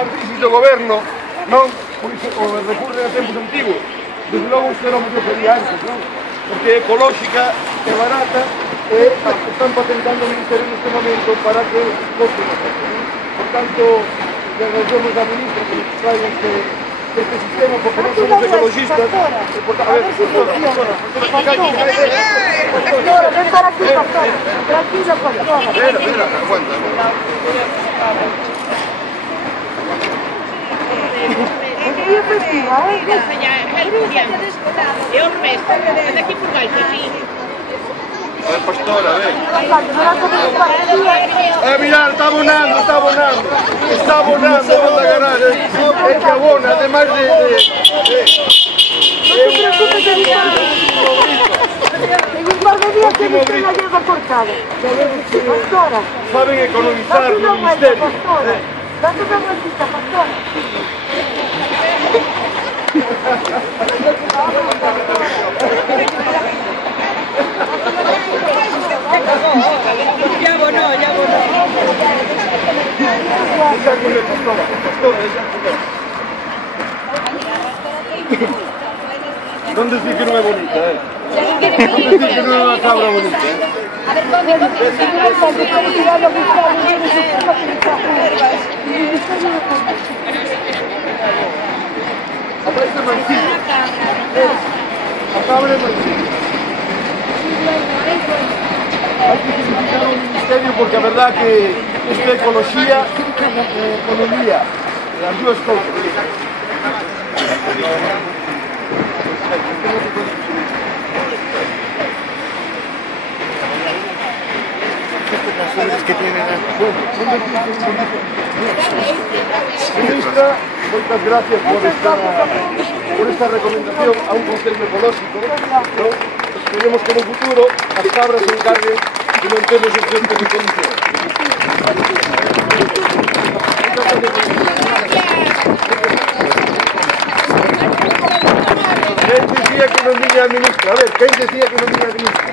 dar crisis do goberno, non? O recurren a tempos antigos. Desde logo isto era o que quería antes, non? Porque é ecolóxica, é barata, e están patentando o Ministerio neste momento para que coste o efecto, non? Por tanto, le agradecemos a ministra que nos trae este sistema, porque non somos ecologistas. A ver, pastora, ven para aquí, pastora. Tranquila, pastora. Espera, aguanta. É efectiva, é un mes, é daqui por baixo, así. A ver, pastora, ven. Mirad, está abonando, non da ganar, é que abona, además de... No te preocupes que en un par de días tienes que la hierba cortada. Pastora. Saben economizar no Ministerio. Date una vueltita, pastora. Ya abonó. ¿Dónde sí que no es bonita, ¿Dónde sí que no es una cabra bonita, A ver, come. Aparece mancillo. La cabra es mancillo. Hay que felicitar al Ministerio porque la verdad que esta ecología, economía, las dos cosas. Que tienen Ministra, muchas gracias por esta recomendación a un concello ecológico, ¿no? Esperemos que en un futuro las cabras se encarguen de manter los centros de condición. ¿Quién decía que non viña a ministra? A ver, ¿quién decía que non viña a ministra?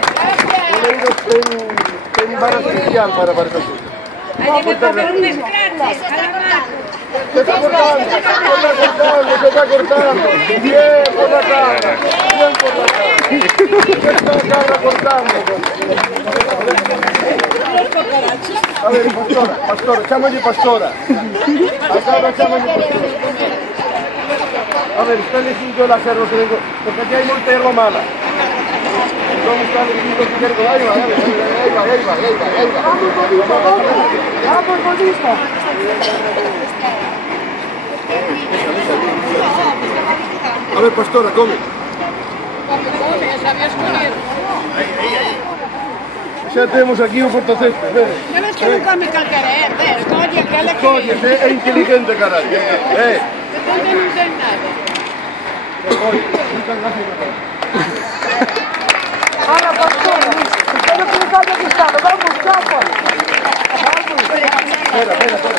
Ten vara especial para esta cosa. Muchas gracias. Se está cortando. Bien por la cabra. Se está la cabra cortando. A ver, pastora, chámalle pastora. A cabra chámalle pastora. A ver, está leyendo las ervas, porque aquí hay mucha hierba mala. ¿Cómo está leyendo el hierba? Ahí va. Vamos, bonita. A ver, pastora, come. Come, sabías comer. Ya tenemos aquí un cortacésped, ¿ves? No ves que non come calquera, escolle aquela que... Colles, é inteligente, caray. Onde non ten nada. Ahora, pastora. Espero que les haya gustado. Vamos, chapa. Vamos. Espera.